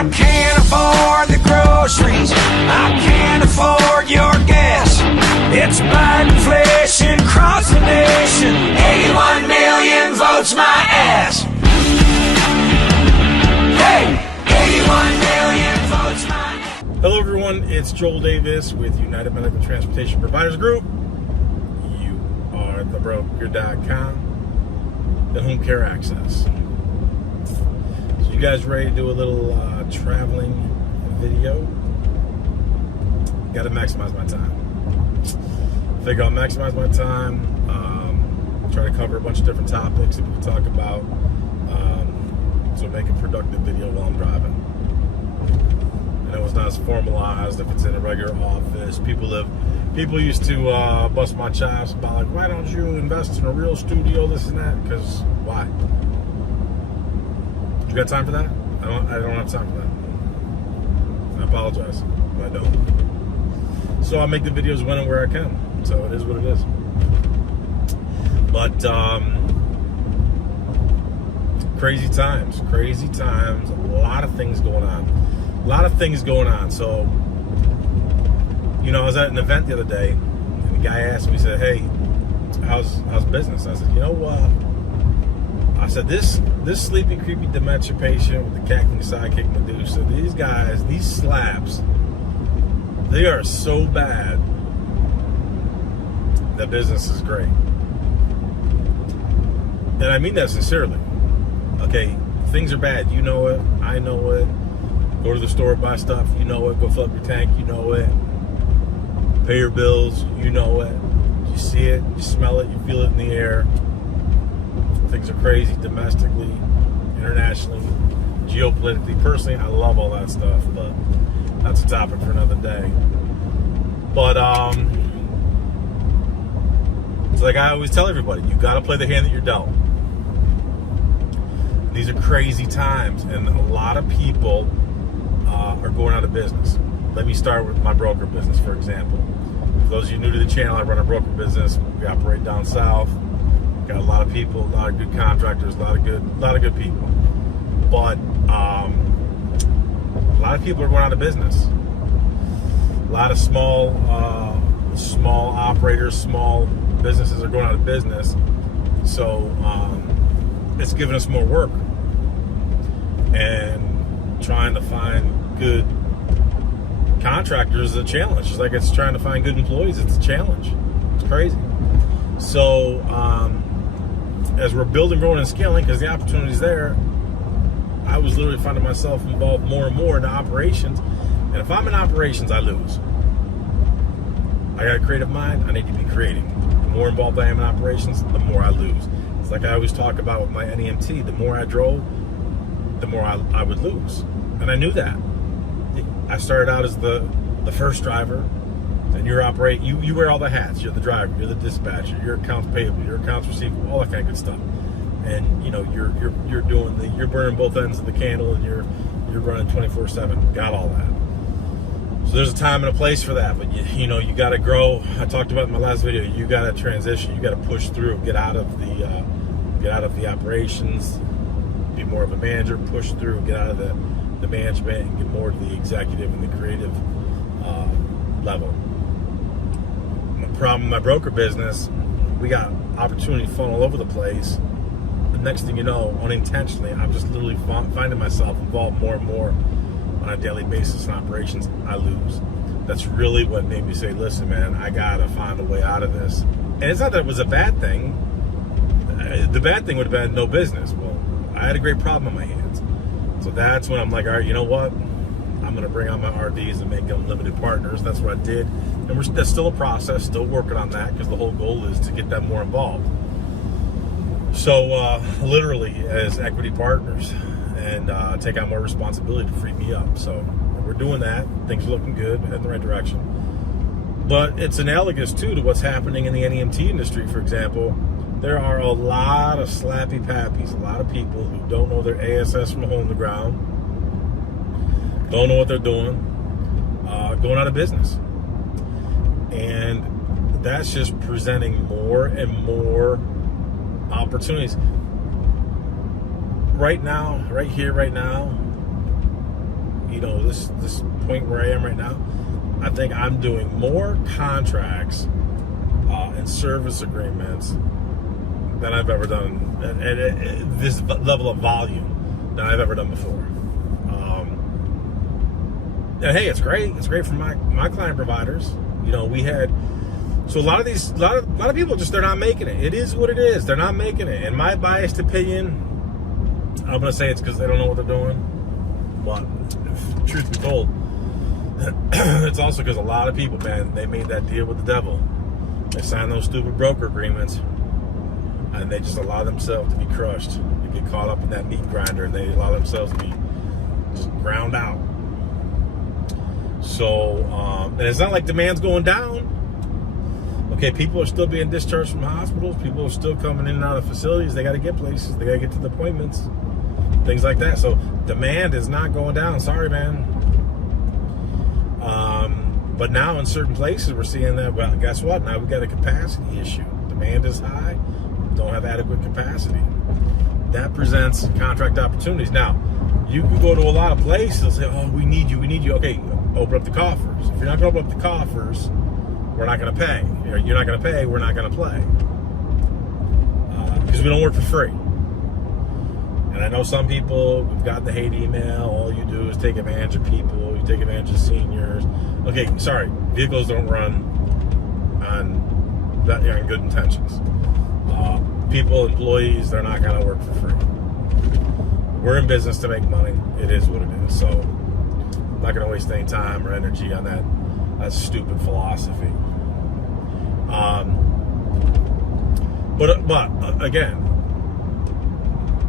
I can't afford the groceries, I can't afford your gas. It's Biden inflation across the nation. 81 million votes my ass. Hey, 81 million votes my ass. Hello everyone, it's Joel Davis with United Medical Transportation Providers Group. You are thebroker.com, the home care access. So you guys ready to do a little traveling video? Got to maximize my time. Figure I'll maximize my time, try to cover a bunch of different topics that we can talk about, so make a productive video while I'm driving. I know it's not as formalized if it's in a regular office. People used to bust my chops about like, why don't you invest in a real studio, this and that? Because why? You got time for that? I don't have time for that. I apologize, but I don't. So I make the videos when and where I can. So it is what it is. But crazy times, a lot of things going on. So, you know, I was at an event the other day, and the guy asked me, he said, hey, how's business? I said, you know what? I said, this sleepy, creepy dementia patient with the cackling sidekick Medusa, these guys, these slaps, they are so bad that business is great. And I mean that sincerely. Okay, things are bad, you know it, I know it. Go to the store, buy stuff, you know it. Go fill up your tank, you know it. Pay your bills, you know it. You see it, you smell it, you feel it in the air. Things are crazy domestically, internationally, geopolitically. Personally, I love all that stuff, but that's a topic for another day. But it's like I always tell everybody, you got to play the hand that you're dealt. These are crazy times, and a lot of people are going out of business. Let me start with my broker business, for example. For those of you new to the channel, I run a broker business. We operate down south. Got a lot of people, a lot of good contractors, a lot of good people. But a lot of people are going out of business. A lot of small operators, small businesses are going out of business. So it's giving us more work, and trying to find good contractors is a challenge. It's like it's trying to find good employees. It's a challenge. It's crazy. So as we're building, growing, and scaling, because the opportunity's there, I was literally finding myself involved more and more in operations. And if I'm in operations, I lose. I got a creative mind. I need to be creating. The more involved I am in operations, the more I lose. It's like I always talk about with my NEMT. The more I drove, the more I would lose. And I knew that. I started out as the first driver, and you wear all the hats. You're the driver, you're the dispatcher, you're accounts payable, you're accounts receivable, all that kind of good stuff. And you know, you're burning both ends of the candle, and you're running 24/7. Got all that. So there's a time and a place for that, but you know, you got to grow. I talked about in my last video. You got to transition. You got to push through. Get out of the operations. Be more of a manager. Push through. Get out of the management and get more to the executive and the creative level. My problem with my broker business, we got opportunity funnel all over the place. The next thing you know, unintentionally, I'm just literally finding myself involved more and more on a daily basis in operations. I lose. That's really what made me say, listen, man, I gotta find a way out of this. And it's not that it was a bad thing. The bad thing would have been no business. Well, I had a great problem on my hands. So that's when I'm like, all right, you know what? I'm going to bring on my RDs and make them limited partners. That's what I did. And that's still a process, still working on that, because the whole goal is to get them more involved. So literally as equity partners, and take on more responsibility to free me up. So we're doing that. Things are looking good, heading in the right direction. But it's analogous, too, to what's happening in the NEMT industry, for example. There are a lot of slappy pappies, a lot of people who don't know their ASS from a hole in the ground, don't know what they're doing, going out of business. And that's just presenting more and more opportunities. Right now, right here, right now, this point where I am right now, I think I'm doing more contracts and service agreements than I've ever done at this level of volume than I've ever done before. And hey, it's great. It's great for my client providers. We had a lot of people they're not making it. It is what it is. They're not making it. In my biased opinion, I'm gonna say it's because they don't know what they're doing. But if truth be told, it's also because a lot of people, man, they made that deal with the devil. They signed those stupid broker agreements, and they just allow themselves to be crushed. They get caught up in that meat grinder, and they allow themselves to be just ground out. So, and it's not like demand's going down. Okay, people are still being discharged from hospitals. People are still coming in and out of facilities. They got to get places. They got to get to the appointments, things like that. So demand is not going down. Sorry, man. But now in certain places we're seeing that, well, guess what? Now we got a capacity issue. Demand is high. We don't have adequate capacity. That presents contract opportunities. Now, you can go to a lot of places and say, oh, we need you. Okay, open up the coffers. If you're not going to open up the coffers, we're not going to pay. You're not going to pay, we're not going to play. Because we don't work for free. And I know some people, we've got the hate email, all you do is take advantage of people, you take advantage of seniors. Okay, sorry, vehicles don't run on good intentions. People, employees, they're not going to work for free. We're in business to make money. It is what it is. So I'm not going to waste any time or energy on that stupid philosophy. But again,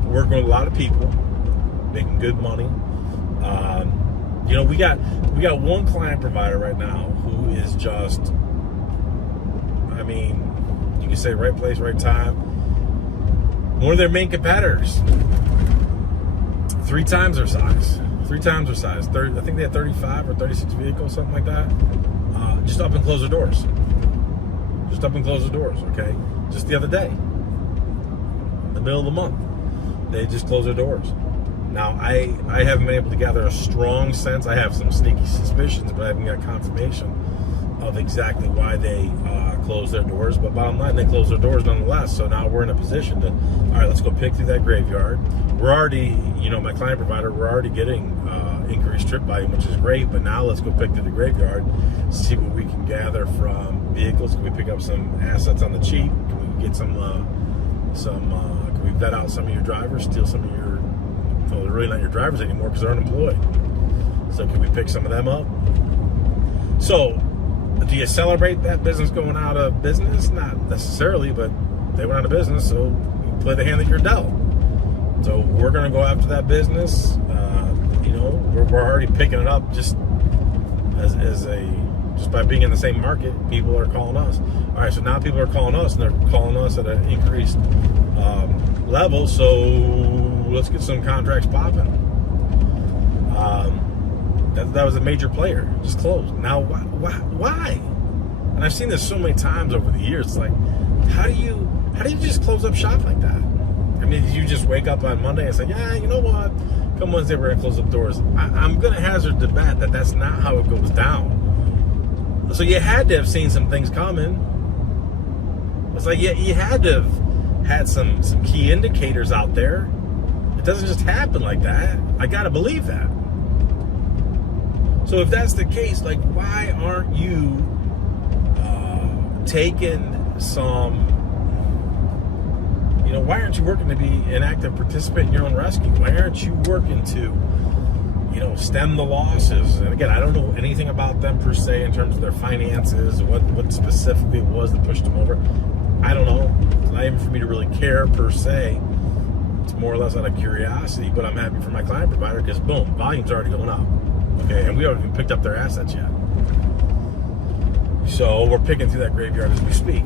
working with a lot of people, making good money. We got one client provider right now who is just, I mean, you can say right place, right time. One of their main competitors, 3 times their size. I think they had 35 or 36 vehicles, something like that. Just up and close their doors. Okay? Just the other day, in the middle of the month, they just closed their doors. Now, I haven't been able to gather a strong sense. I have some sneaky suspicions, but I haven't got confirmation of exactly why they closed their doors. But bottom line, they closed their doors nonetheless. So now we're in a position to, all right, let's go pick through that graveyard. We're already, my client provider, we're already getting increased trip volume, which is great. But now let's go pick through the graveyard, see what we can gather from vehicles. Can we pick up some assets on the cheap? Can we get some can we vet out some of your drivers, steal some of your, well, they're really not your drivers anymore because they're unemployed. So can we pick some of them up? So do you celebrate that business going out of business? Not necessarily, but they went out of business, so you play the hand that you're dealt. So we're going to go after that business. We're already picking it up just by being in the same market. People are calling us. All right, so now people are calling us, and they're calling us at an increased level. So let's get some contracts popping. That was a major player, just closed. Now, why? And I've seen this so many times over the years. It's like, how do you just close up shop like that? I mean, you just wake up on Monday and say, yeah, you know what? Come Wednesday, we're gonna close up doors. I'm gonna hazard the bet that that's not how it goes down. So you had to have seen some things coming. It's like, yeah, you had to have had some key indicators out there. It doesn't just happen like that. I gotta believe that. So if that's the case, like, why aren't you taking some, why aren't you working to be an active participant in your own rescue? Why aren't you working to, stem the losses? And again, I don't know anything about them per se in terms of their finances, what specifically it was that pushed them over. I don't know. It's not even for me to really care per se. It's more or less out of curiosity, but I'm happy for my client provider because, boom, volume's already going up. Okay, and we haven't even picked up their assets yet. So we're picking through that graveyard as we speak.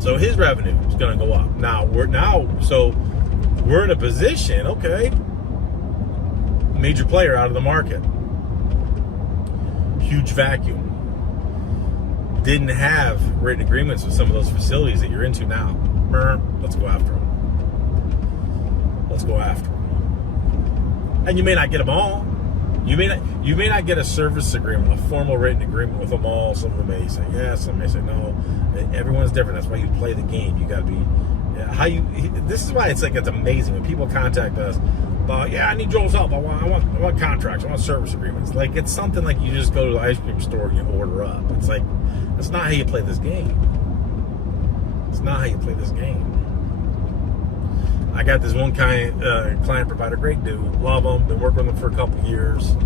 So his revenue is going to go up. Now we're in a position, okay, major player out of the market. Huge vacuum. Didn't have written agreements with some of those facilities that you're into now. Let's go after them. And you may not get them all. You may not get a service agreement, a formal written agreement with them all. Some of them may say yes, some may say no. Everyone's different. That's why you play the game. You got to be this is why it's amazing when people contact us about, yeah, I need Joel's help. I want contracts. I want service agreements. Like, it's something like you just go to the ice cream store and you order up. It's like, that's not how you play this game. It's not how you play this game. I got this one client provider, great dude, love him, been working with him for a couple years.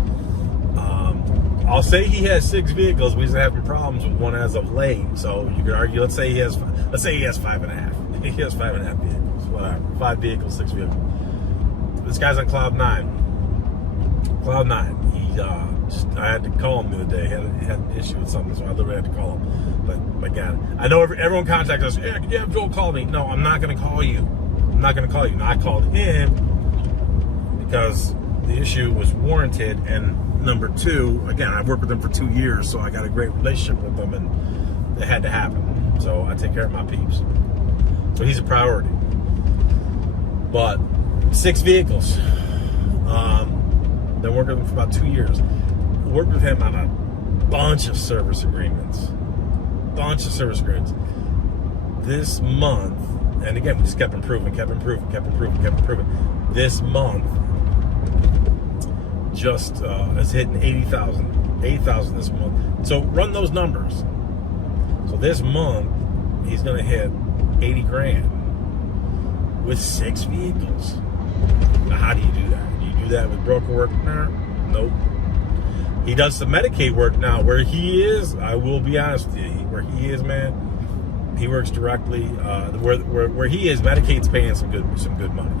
I'll say he has 6 vehicles, but he's having problems with one as of late. So you could argue, let's say he has 5.5. He has 5.5 vehicles, whatever, 5 vehicles, 6 vehicles. This guy's on cloud 9. Cloud 9. I had to call him the other day. He had an issue with something, so I literally had to call him. But again, I know everyone contacts us. Yeah, can you have Joel call me? No, I'm not going to call you. I'm not going to call you. Now, I called him because the issue was warranted, and number 2, again, I've worked with them for 2 years, so I got a great relationship with them, and it had to happen. So I take care of my peeps. So he's a priority. But 6 vehicles. Been working with him for about 2 years. Worked with him on a bunch of service agreements. This month, and again, we just kept improving. This month, just is hitting 80,000 this month. So run those numbers. So this month, he's going to hit 80 grand with 6 vehicles. Now, how do you do that? Do you do that with broker work? Nope. He does some Medicaid work now. Where he is, I will be honest with you, where he is, man, he works directly. Where he is, Medicaid's paying some good money.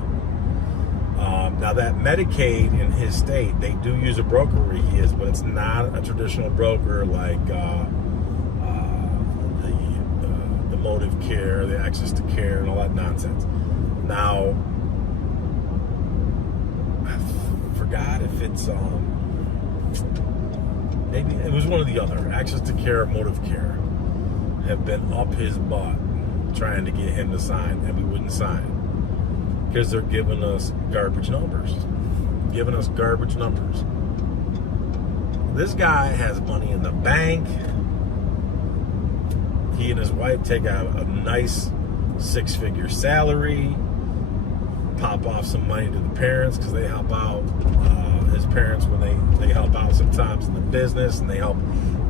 Now that Medicaid in his state, they do use a broker where he is, but it's not a traditional broker like the motive care, the access to care, and all that nonsense. Now, I forgot if it's maybe it was one or the other. Access to care, motive care, have been up his butt trying to get him to sign, and we wouldn't sign because they're giving us garbage numbers. This guy has money in the bank. He and his wife take out a nice 6-figure salary, pop off some money to the parents because they help out his parents when they help out sometimes in the business, and they help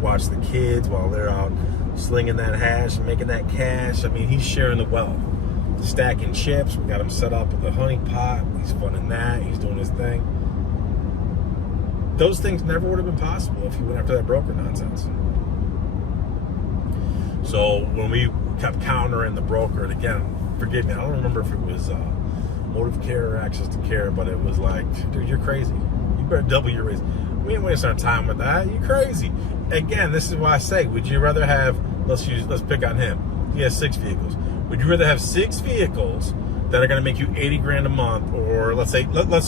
watch the kids while they're out slinging that hash and making that cash. I mean, he's sharing the wealth. Stacking chips. We got him set up with a honey pot. He's funding that. He's doing his thing. Those things never would have been possible if he went after that broker nonsense. So when we kept countering the broker, and again, forgive me, I don't remember if it was motive care or access to care, but it was like, dude, you're crazy. You better double your raise. We ain't wasting our time with that. You crazy. Again, this is why I say, would you rather have, let's pick on him. He has 6 vehicles. Would you rather have 6 vehicles that are going to make you 80 grand a month, or let's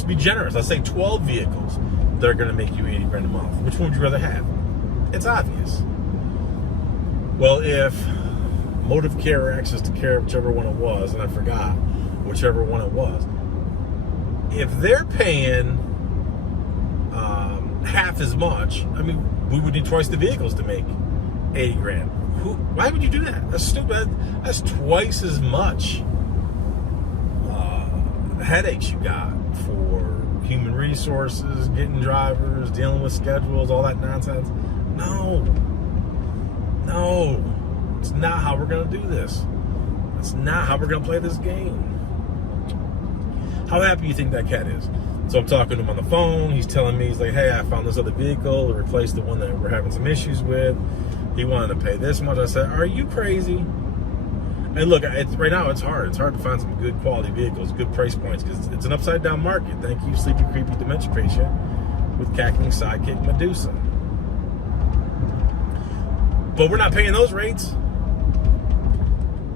be generous, let's say 12 vehicles that are going to make you 80 grand a month? Which one would you rather have? It's obvious. Well, if motive care or access to care, whichever one it was, and I forgot whichever one it was, if they're paying half as much, I mean, we would need twice the vehicles to make 80 grand. Why would you do that? That's stupid. That's twice as much headaches you got for human resources, getting drivers, dealing with schedules, all that nonsense. No, it's not how we're going to do this. That's not how we're going to play this game. How happy do you think that cat is? So I'm talking to him on the phone. He's telling me, he's like, hey, I found this other vehicle to replace the one that we're having some issues with. He wanted to pay this much. I said, are you crazy? And look, right now it's hard. It's hard to find some good quality vehicles, good price points, because it's an upside down market. Thank you, sleepy, creepy dementia patient with cackling sidekick Medusa. But we're not paying those rates.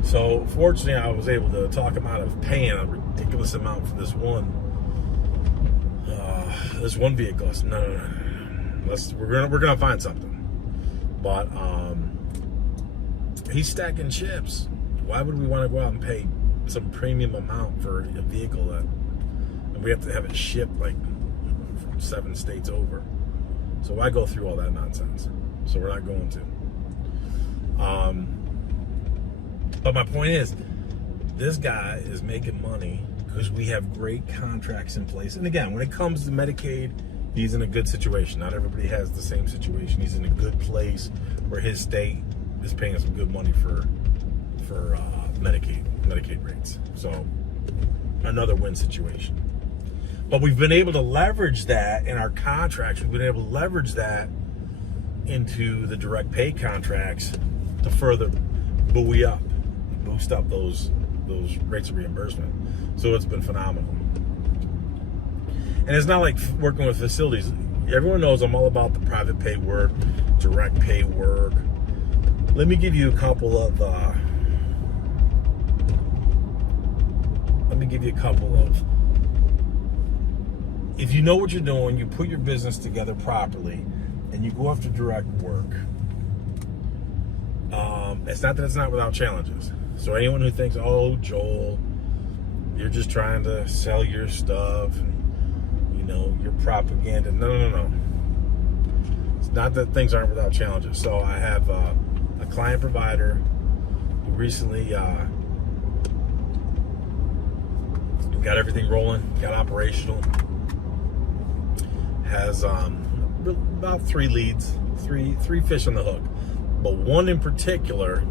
So fortunately, I was able to talk him out of paying a ridiculous amount for this one vehicle. I said, no. We're gonna find something. But he's stacking chips. Why would we want to go out and pay some premium amount for a vehicle and we have to have it shipped like from 7 states over? So I go through all that nonsense. So we're not going to. But my point is, this guy is making money because we have great contracts in place. And again, when it comes to Medicaid, he's in a good situation. Not everybody has the same situation. He's in a good place where his state is paying some good money for Medicaid rates. So another win situation. But we've been able to leverage that in our contracts. We've been able to leverage that into the direct pay contracts to further boost up those rates of reimbursement. So it's been phenomenal. And it's not like working with facilities. Everyone knows I'm all about the private pay work, direct pay work. Let me give you a couple of if you know what you're doing, you put your business together properly, and you go after direct work. It's not that it's not without challenges. So anyone who thinks, oh, Joel, you're just trying to sell your stuff, and, you know, your propaganda. No. It's not that things aren't without challenges. So I have a client provider who recently got everything rolling, got operational, has about 3 leads, three fish on the hook. But one in particular,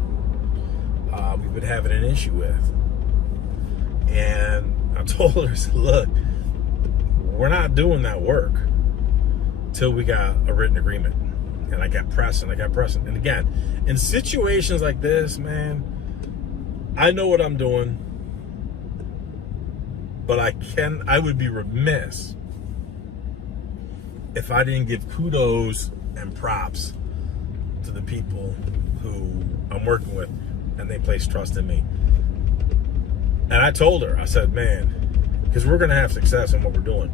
we've been having an issue with. And I told her, I said, look, we're not doing that work till we got a written agreement. And I kept pressing. And again, in situations like this, man, I know what I'm doing, but I would be remiss if I didn't give kudos and props to the people who I'm working with and they place trust in me. And I told her, I said, man, because we're going to have success in what we're doing,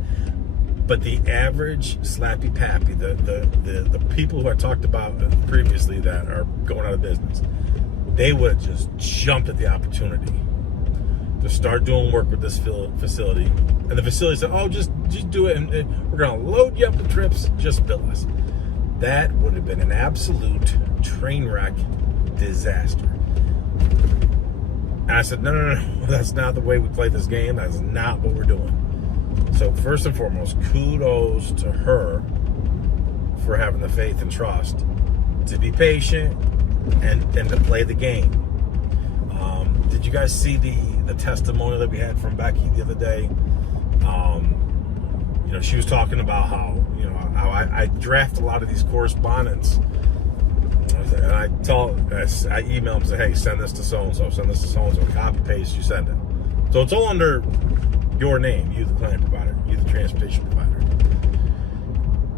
but the average slappy pappy, the people who I talked about previously that are going out of business, they would have just jumped at the opportunity to start doing work with this facility. And the facility said, oh, just do it, and we're going to load you up with trips, just bill us. That would have been an absolute train wreck disaster. And I said, no, that's not the way we play this game. That's not what we're doing. So first and foremost, kudos to her for having the faith and trust to be patient and to play the game. Did you guys see the testimonial that we had from Becky the other day? You know, she was talking about how I draft a lot of these correspondence. And I email them and say, hey, send this to so-and-so, copy paste, you send it. So it's all under your name, you the client provider, you the transportation provider.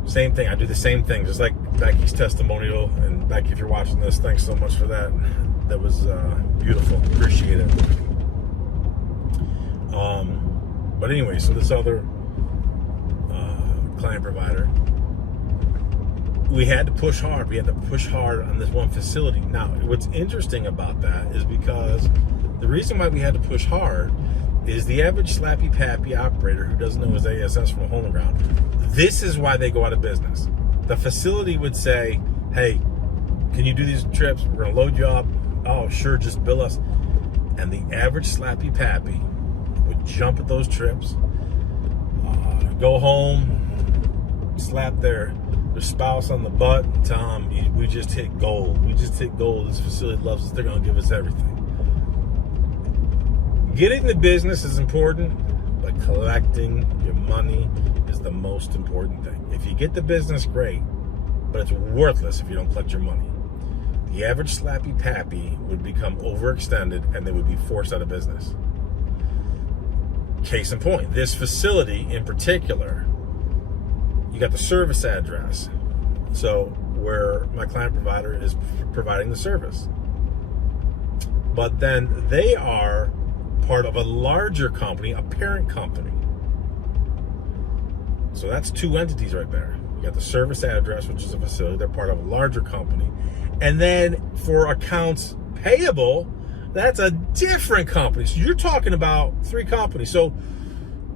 Same thing, I do the same thing, just like Becky's testimonial. And Becky, if you're watching this, thanks so much for that. That was beautiful, appreciate it. But anyway, so this other client provider, we had to push hard. We had to push hard on this one facility. Now, what's interesting about that is because the reason why we had to push hard is the average slappy pappy operator who doesn't know his ASS from a hole in the ground. This is why they go out of business. The facility would say, hey, can you do these trips? We're going to load you up. Oh, sure, just bill us. And the average slappy pappy would jump at those trips, go home, slap their spouse on the butt, and tell them, we just hit gold. We just hit gold. This facility loves us. They're going to give us everything. Getting the business is important, but collecting your money is the most important thing. If you get the business, great, but it's worthless if you don't collect your money. The average slappy pappy would become overextended and they would be forced out of business. Case in point, this facility in particular, you got the service address. So where my client provider is providing the service. But then they are part of a larger company, a parent company. So that's 2 entities right there. You got the service address, which is a facility. They're part of a larger company. And then for accounts payable, that's a different company. So you're talking about 3 companies. So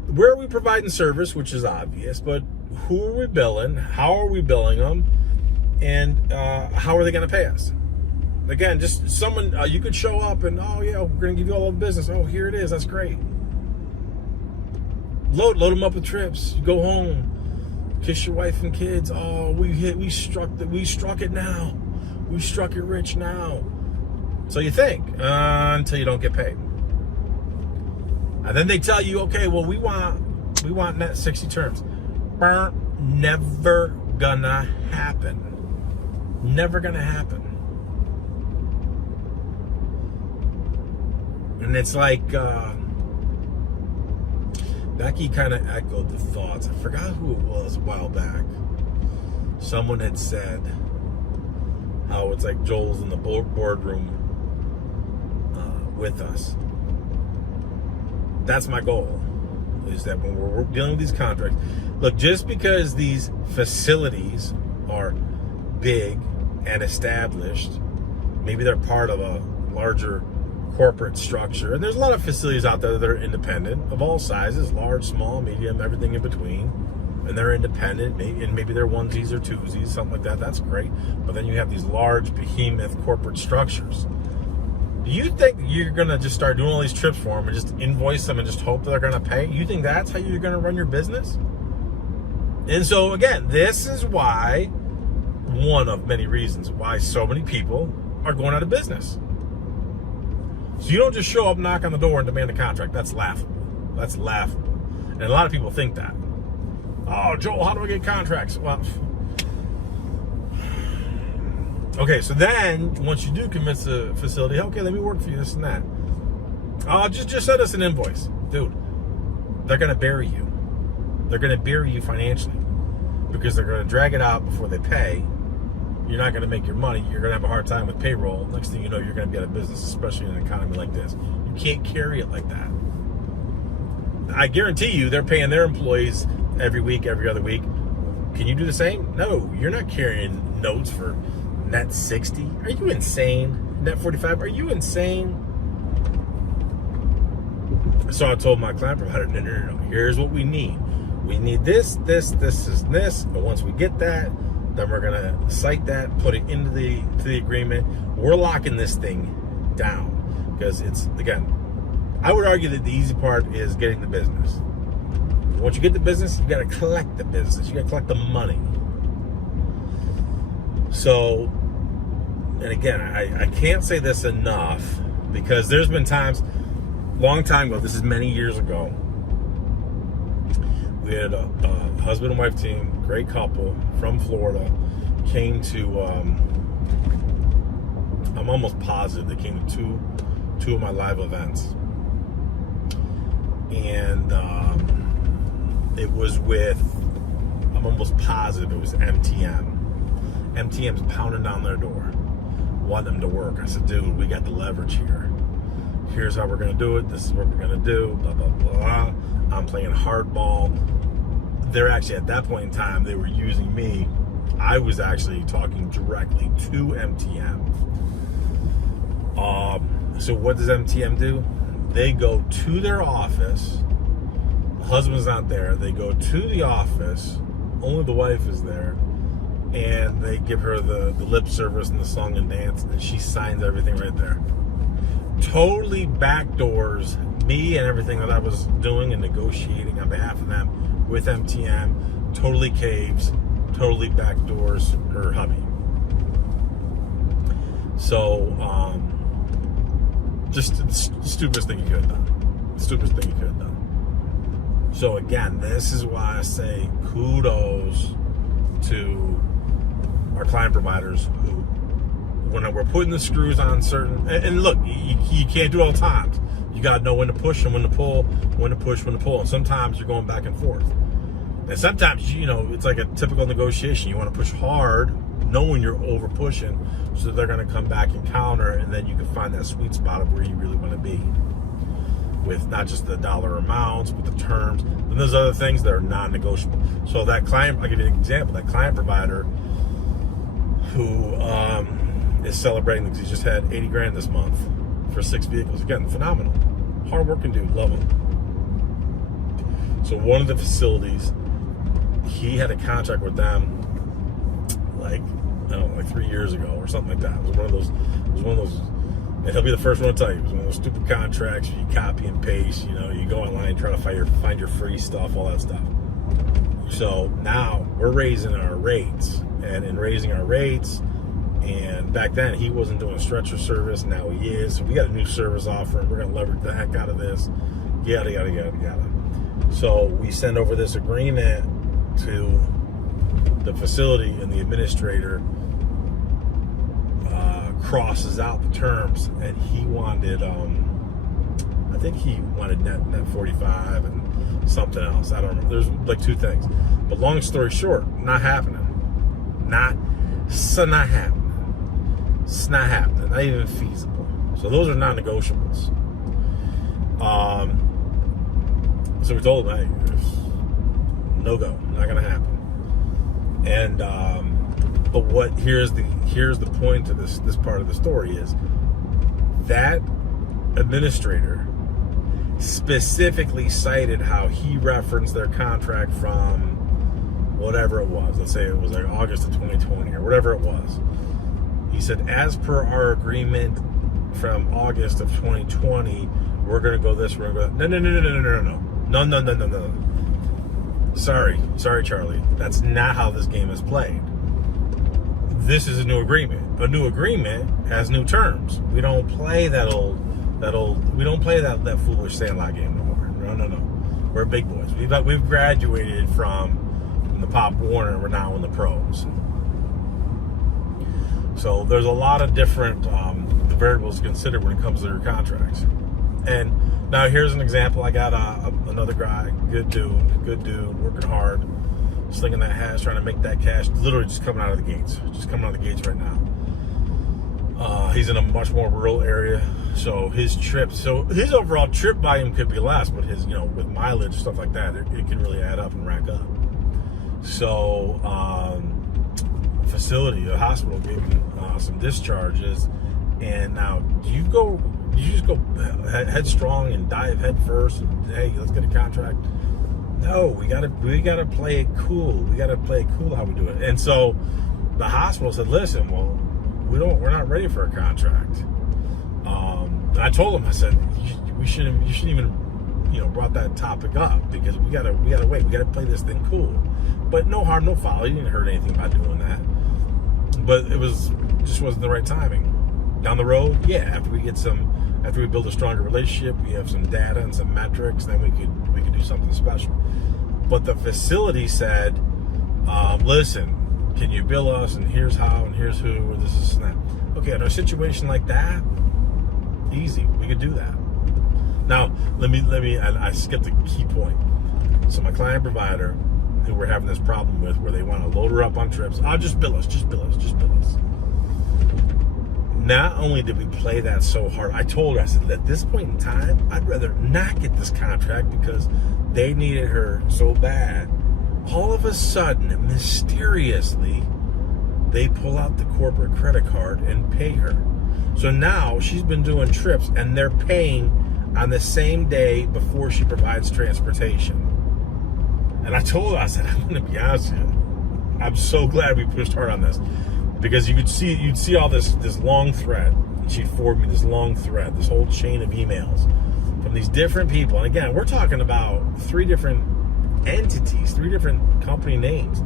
where are we providing service, which is obvious, but who are we billing? How are we billing them? And how are they going to pay us? Again, just someone, you could show up and, oh yeah, we're going to give you all the business. Oh, here it is. That's great. Load them up with trips. You go home, kiss your wife and kids. Oh, we struck it now. We struck it rich now. So you think until you don't get paid, and then they tell you, okay, well we want net 60 terms. Never gonna happen. Never gonna happen. And it's like Becky kind of echoed the thoughts. I forgot who it was a while back. Someone had said how it's like Joel's in the boardroom with us. That's my goal, is that when we're dealing with these contracts, look, just because these facilities are big and established, maybe they're part of a larger corporate structure, and there's a lot of facilities out there that are independent of all sizes, large, small, medium, everything in between, and they're independent, and maybe they're onesies or twosies, something like that. That's great. But then you have these large behemoth corporate structures. Do you think you're gonna just start doing all these trips for them and just invoice them and just hope that they're gonna pay? You think that's how you're gonna run your business? And so again, this is why, one of many reasons why so many people are going out of business. So you don't just show up, knock on the door, and demand a contract. That's laughable. That's laughable. And a lot of people think that. Oh, Joel, how do I get contracts? Well, okay, so then once you do convince the facility, okay, let me work for you, this and that. Oh, just send us an invoice. Dude, they're going to bury you. They're going to bury you financially because they're going to drag it out before they pay. You're not going to make your money. You're going to have a hard time with payroll. Next thing you know, you're going to be out of business, especially in an economy like this. You can't carry it like that. I guarantee you they're paying their employees every week, every other week. Can you do the same? No, you're not carrying notes for net 60. Are you insane? Net 45? Are you insane? So I told my client provider, no. Here's what we need. We need this, and once we get that, then we're gonna cite that, put it into the agreement. We're locking this thing down because it's, again, I would argue that the easy part is getting the business. Once you get the business, you got to collect the business. You got to collect the money. So, and again, I can't say this enough because there's been times, long time ago, this is many years ago, we had a husband and wife team, great couple from Florida, came to, I'm almost positive they came to two of my live events. And it was with, I'm almost positive it was MTM. MTM's pounding down their door, want them to work. I said, dude, we got the leverage here. Here's how we're gonna do it. This is what we're gonna do, blah, blah, blah. I'm playing hardball. They're actually, at that point in time, they were using me. I was actually talking directly to MTM. So what does MTM do? They go to their office. The husband's not there. They go to the office. Only the wife is there. And they give her the lip service and the song and dance. And she signs everything right there. Totally backdoors me and everything that I was doing and negotiating on behalf of them with MTM. Totally caves. Totally backdoors her hubby. So, just the stupidest thing you could have done. Stupidest thing you could have done. So again, this is why I say kudos to our client providers who, when we're putting the screws on certain, and look, you can't do it all the times. You got to know when to push and when to pull, when to push, when to pull. And sometimes you're going back and forth. And sometimes, it's like a typical negotiation. You want to push hard, knowing you're over pushing, so they're going to come back and counter, and then you can find that sweet spot of where you really want to be with not just the dollar amounts, but the terms. And there's other things that are non-negotiable. So that client, I'll give you an example, that client provider who is celebrating because he just had 80 grand this month for 6 vehicles. Again, phenomenal. Hard working dude, love him. So one of the facilities, he had a contract with them like, I don't know, like 3 years ago or something like that. It was one of those, and he'll be the first one to tell you, it was one of those stupid contracts you copy and paste, you know, you go online, try to find your free stuff, all that stuff. So now we're raising our rates, and in raising our rates, and back then he wasn't doing stretcher service, now he is. So we got a new service offering. We're going to leverage the heck out of this. Yada, yada, yada, yada. So we send over this agreement to the facility, and the administrator crosses out the terms, and he wanted, I think he wanted net 45 and something else. I don't remember. There's like two things. But long story short, not happening. Not happening. It's not happening. Not even feasible. So those are non-negotiables. So we told him, hey, no go, not gonna happen. And but here's the point to this part of the story is that administrator specifically cited how he referenced their contract from whatever it was. Let's say it was like August of 2020 or whatever it was. He said, as per our agreement from August of 2020, we're going to go this, we're going to go that. No. Sorry, Charlie. That's not how this game is played. This is a new agreement. A new agreement has new terms. We don't play that old, we don't play that foolish Sandlot game no more. No. We're big boys. We've graduated from the Pop Warner, and we're now in the pros. So there's a lot of different variables to consider when it comes to their contracts. And now here's an example. I got another guy, good dude, working hard, slinging that hash, trying to make that cash, literally just coming out of the gates right now. He's in a much more rural area, so his overall trip volume could be less, but his, with mileage, stuff like that, it can really add up and rack up. So, a hospital gave him some discharges, and now do you just go headstrong and dive head first and, hey, let's get a contract? No, we gotta play it cool. We gotta play it cool how we do it. And so the hospital said, listen, well, we're not ready for a contract. And I told him, I said, you shouldn't even brought that topic up, because we gotta wait. We gotta play this thing cool. But no harm, no foul. He didn't hurt anything by doing that. But it just wasn't the right timing. Down the road, yeah, after we build a stronger relationship, we have some data and some metrics, then we could do something special. But the facility said, listen, can you bill us, and here's how, and here's who, or this is that. Okay, in a situation like that, easy, we could do that. Now, let me, I skipped a key point. So my client provider, who we're having this problem with, where they want to load her up on trips, just bill us. Not only did we play that so hard, I told her, I said, at this point in time, I'd rather not get this contract because they needed her so bad. All of a sudden, mysteriously, they pull out the corporate credit card and pay her. So now she's been doing trips, and they're paying on the same day before she provides transportation. And I told her, I said, I'm going to be honest with you, I'm so glad we pushed hard on this, because you'd see all this long thread. She'd forward me this long thread, this whole chain of emails from these different people. And again, we're talking about 3 different entities, 3 different company names.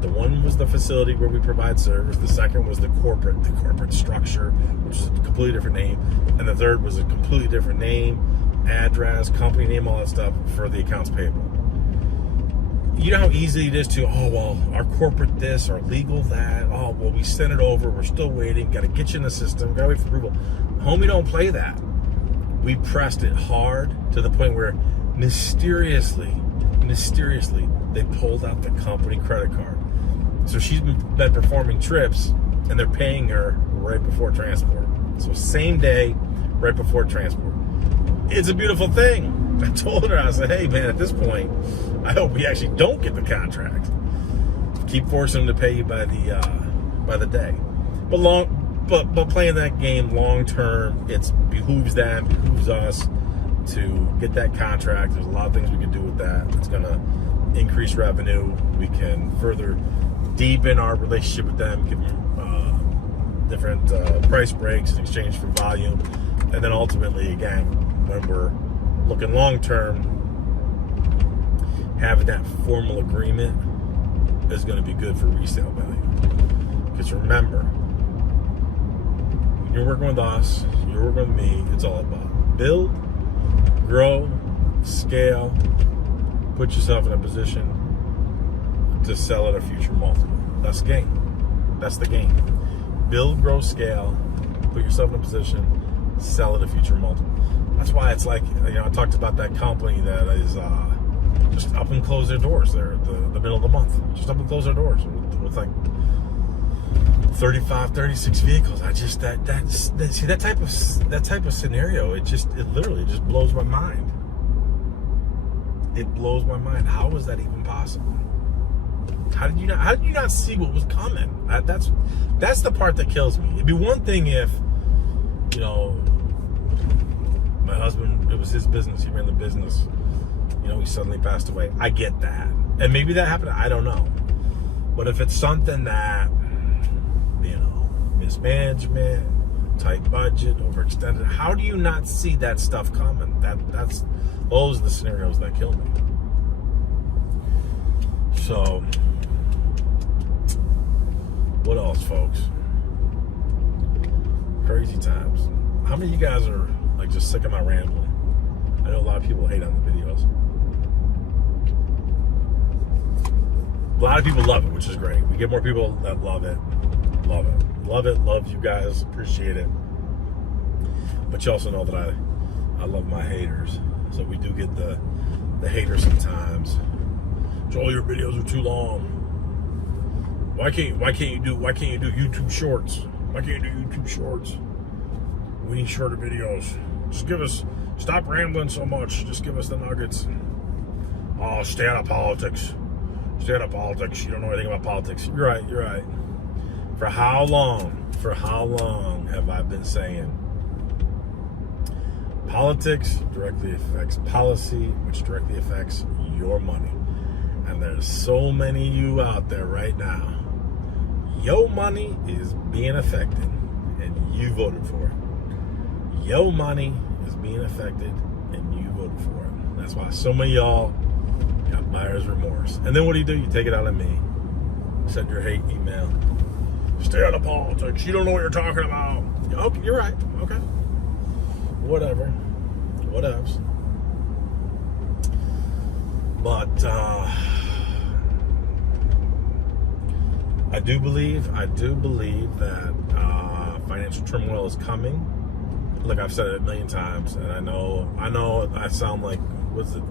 The one was the facility where we provide service. The second was the corporate structure, which is a completely different name. And the third was a completely different name, address, company name, all that stuff for the accounts payable. You know how easy it is to, our corporate this, our legal that, we sent it over, we're still waiting, got to get you in the system, got to wait for approval. Homie, don't play that. We pressed it hard to the point where mysteriously, they pulled out the company credit card. So she's been performing trips, and they're paying her right before transport. So same day, right before transport. It's a beautiful thing. I told her, I said, hey man, at this point, I hope we actually don't get the contract. Keep forcing them to pay you by the day. But playing that game long term, it behooves us to get that contract. There's a lot of things we can do with that. It's gonna increase revenue. We can further deepen our relationship with them, give them different price breaks in exchange for volume. And then ultimately, again, when we're looking long term, having that formal agreement is going to be good for resale value. Because remember, when you're working with us, you're working with me, it's all about build, grow, scale, put yourself in a position to sell at a future multiple. That's the game. That's the game. Build, grow, scale, put yourself in a position, sell at a future multiple. That's why it's like, I talked about that company that is just up and close their doors there at the middle of the month. Just up and close their doors with like 35, 36 vehicles. See that type of scenario, it literally just blows my mind. It blows my mind. How is that even possible? How did you not see what was coming? That's the part that kills me. It'd be one thing if, my husband, it was his business, he ran the business, he suddenly passed away. I get that. And maybe that happened, I don't know. But if it's something that, mismanagement, tight budget, overextended, how do you not see that stuff coming? Those are the scenarios that kill me. So, what else, folks? Crazy times. How many of you guys are like just sick of my rambling? I know a lot of people hate on the videos. A lot of people love it, which is great. We get more people that love it. Love it. Love it. Love you guys. Appreciate it. But you also know that I love my haters. So we do get the haters sometimes. Joel, your videos are too long. Why can't you do YouTube shorts? Why can't you do YouTube shorts? We need shorter videos. Stop rambling so much. Just give us the nuggets. Oh, stay out of politics. Stay out of politics. You don't know anything about politics. You're right. For how long have I been saying politics directly affects policy, which directly affects your money? And there's so many of you out there right now. Your money is being affected, and you voted for it. Your money is being affected, and you voted for it. That's why so many of y'all got buyer's remorse. And then what do? You take it out on me. Send your hate email. Stay out of politics. You don't know what you're talking about. Okay, you're right. Okay. Whatever. What else? But I do believe that financial turmoil is coming. Like I've said it a million times, and I know I sound like, was it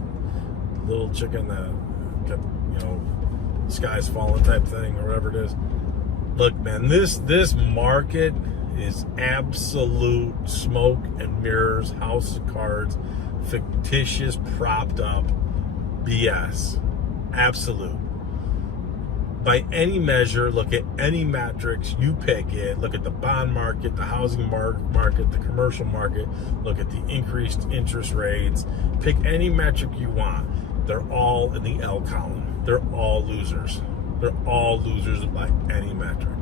little chicken that kept, sky's falling type thing or whatever it is. Look, man, this market is absolute smoke and mirrors, house of cards, fictitious, propped up BS. Absolute. By any measure, look at any metrics, you pick it. Look at the bond market, the housing market, the commercial market. Look at the increased interest rates. Pick any metric you want. They're all in the L column. They're all losers. They're all losers by any metric.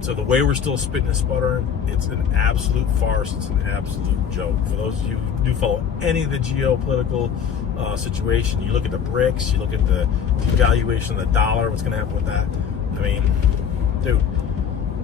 So the way we're still spitting and sputtering, it's an absolute farce. It's an absolute joke. For those of you who do follow any of the geopolitical situation, you look at the BRICS, you look at the devaluation of the dollar, what's going to happen with that. I mean, dude,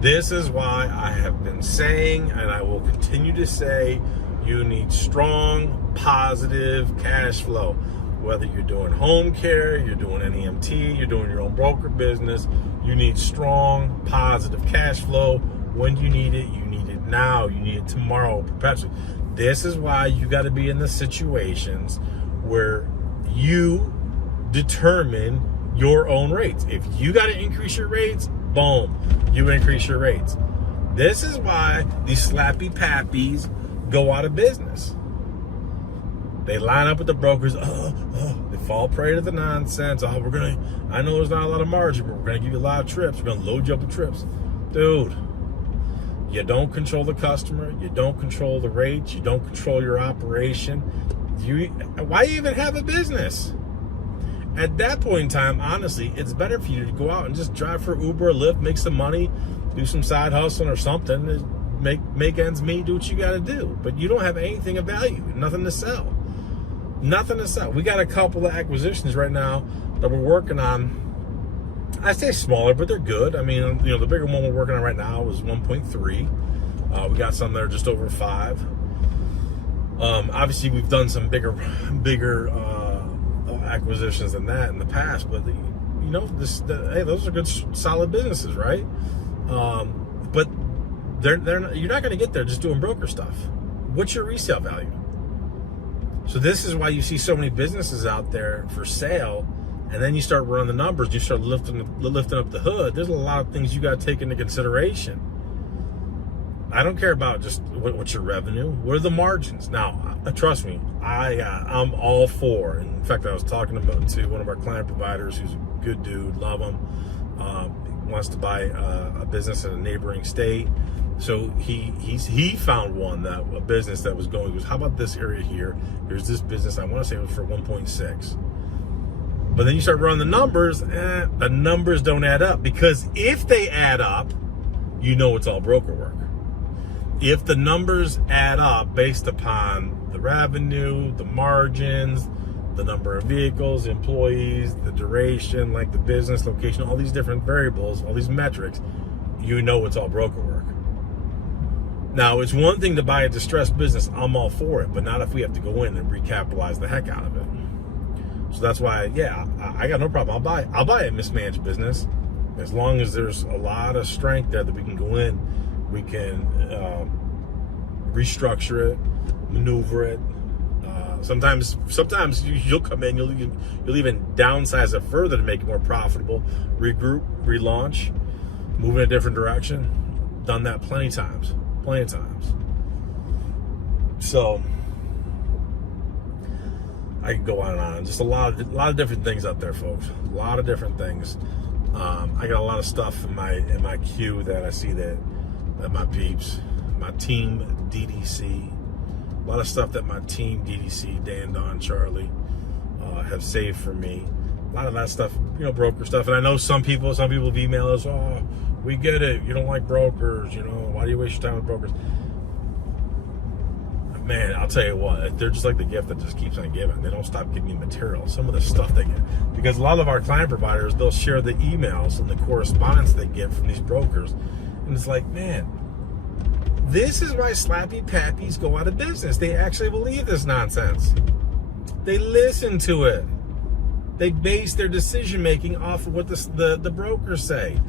this is why I have been saying, and I will continue to say, you need strong, positive cash flow. Whether you're doing home care, you're doing an EMT, you're doing your own broker business, you need strong, positive cash flow. When you need it now, you need it tomorrow, perpetually. This is why you got to be in the situations where you determine your own rates. If you got to increase your rates, boom, you increase your rates. This is why these slappy pappies go out of business. They line up with the brokers. They fall prey to the nonsense. I know there's not a lot of margin, but we're going to give you a lot of trips. We're going to load you up with trips. Dude, you don't control the customer. You don't control the rates. You don't control your operation. Why even have a business? At that point in time, honestly, it's better for you to go out and just drive for Uber or Lyft, make some money, do some side hustling or something, make ends meet, do what you got to do. But you don't have anything of value, nothing to sell. Nothing to sell. We got a couple of acquisitions right now that we're working on. I say smaller, but they're good. I mean, the bigger one we're working on right now is 1.3. We got some that are just over 5. Obviously, we've done some bigger acquisitions than that in the past, but hey, those are good, solid businesses, right? But you're not going to get there just doing broker stuff. What's your resale value? So this is why you see so many businesses out there for sale, and then you start running the numbers, you start lifting up the hood. There's a lot of things you got to take into consideration. I don't care about just what's your revenue. What are the margins? Now, trust me, I'm all for. In fact, I was talking to one of our client providers who's a good dude, love him, wants to buy a business in a neighboring state. So he found a business that was going. He goes, how about this area here? Here's this business. I want to say it was for 1.6. But then you start running the numbers, the numbers don't add up, because if they add up, it's all broker work. If the numbers add up based upon the revenue, the margins, the number of vehicles, employees, the duration, like the business location, all these different variables, all these metrics, it's all broker work. Now, it's one thing to buy a distressed business. I'm all for it, but not if we have to go in and recapitalize the heck out of it. So that's why, I got no problem. I'll buy a mismanaged business as long as there's a lot of strength there that we can go in. We can restructure it, maneuver it. Sometimes you'll come in, you'll even downsize it further to make it more profitable. Regroup, relaunch, move in a different direction. Done that plenty of times. So I can go on and on. Just a lot of different things out there, folks. A lot of different things. I got a lot of stuff in my queue that I see that my peeps, my team DDC, a lot of stuff that my team DDC, Dan, Don, Charlie, have saved for me. A lot of that stuff, broker stuff. And I know some people have emailed us, oh, we get it, you don't like brokers, why do you waste your time with brokers? Man, I'll tell you what, they're just like the gift that just keeps on giving. They don't stop giving you material. Some of the stuff they get, because a lot of our client providers, they'll share the emails and the correspondence they get from these brokers. And it's like, man, this is why Slappy Pappies go out of business. They actually believe this nonsense. They listen to it. They base their decision making off of what the brokers say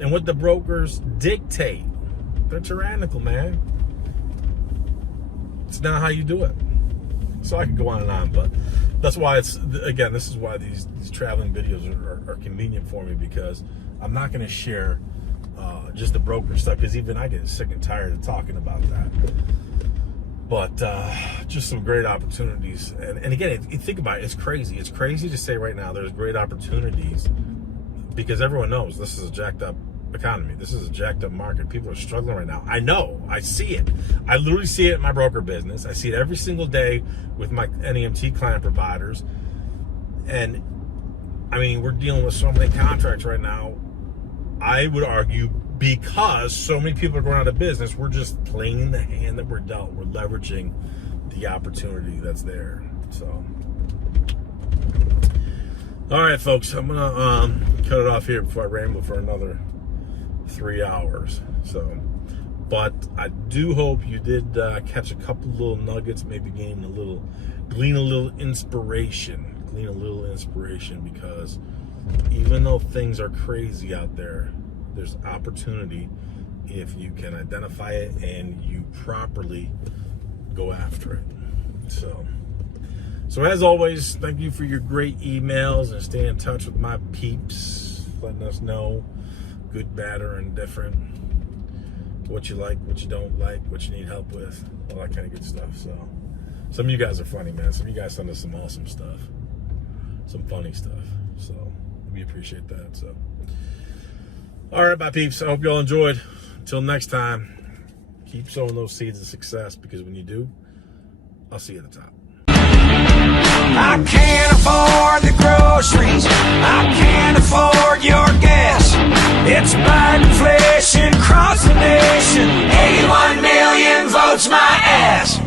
and what the brokers dictate. They're tyrannical, man. It's not how you do it. So I could go on and on, but that's why this is why these traveling videos are convenient for me, because I'm not going to share just the broker stuff, because even I get sick and tired of talking about that. But just some great opportunities. And again, think about it, it's crazy. It's crazy to say right now there's great opportunities, because everyone knows this is a jacked up economy. This is a jacked up market. People are struggling right now. I know. I see it. I literally see it in my broker business. I see it every single day with my NEMT client providers. And I mean, we're dealing with so many contracts right now. I would argue, because so many people are going out of business, we're just playing the hand that we're dealt. We're leveraging the opportunity that's there. So, all right, folks, I'm gonna cut it off here before I ramble for another 3 hours. So, but I do hope you did catch a couple little nuggets, maybe glean a little inspiration, because even though things are crazy out there, there's opportunity if you can identify it and you properly go after it. So as always, thank you for your great emails, and stay in touch with my peeps, letting us know good, bad, or indifferent, what you like, what you don't like, what you need help with, all that kind of good stuff. So some of you guys are funny, man. Some of you guys send us some awesome stuff, some funny stuff. So we appreciate that. So all right, my peeps, I hope you all enjoyed. Until next time, keep sowing those seeds of success, because when you do, I'll see you at the top. I can't afford the groceries, I can't afford your gas. It's Biden inflation across the nation, 81 million votes my ass.